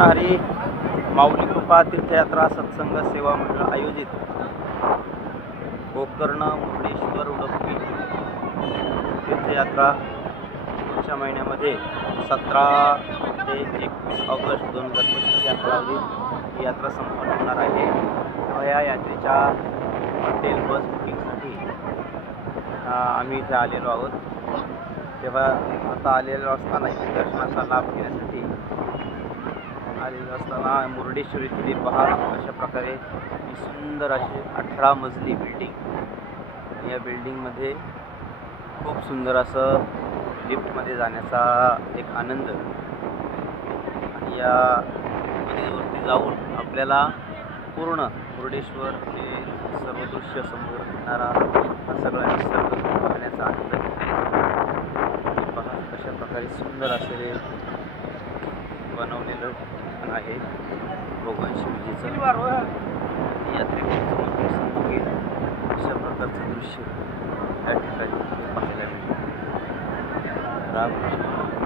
कृष्णहरी माऊली कृपा तीर्थयात्रा सत्संग सेवा मंडळ आयोजित गोकर्ण मुर्डेश्वर उडुपी तीर्थयात्रा पुढच्या महिन्यामध्ये 17 ते 21 ऑगस्ट 2025 या कालावधीत ही यात्रा संपन्न होणार आहे. या यात्रेच्या हॉटेल बस बुकिंगसाठी आम्ही इथे आलेलो आहोत. तेव्हा आता आलेलो असताना दर्शनाचा लाभ घेण्यासाठी आलेलो असताना मुर्डेश्वर येथील पहा अशा प्रकारे ही सुंदर अशी 18 मजली बिल्डिंग. या बिल्डिंगमध्ये खूप सुंदर असं लिफ्टमध्ये जाण्याचा एक आनंद आणि या वरती जाऊन आपल्याला पूर्ण मुर्डेश्वर हे सर्व दृश्य समोर येणारा हा सगळा निसर्ग पाहण्याचा आनंद पहा. अशा प्रकारे सुंदर असे हे बनवलेलं ठिकाण आहे भगवान शिवजीचं. यात्रेकरूंचं मन प्रसन्न होईल अशा प्रकारचं दृश्य या ठिकाणी पाहायला मिळतं. रामकृष्ण.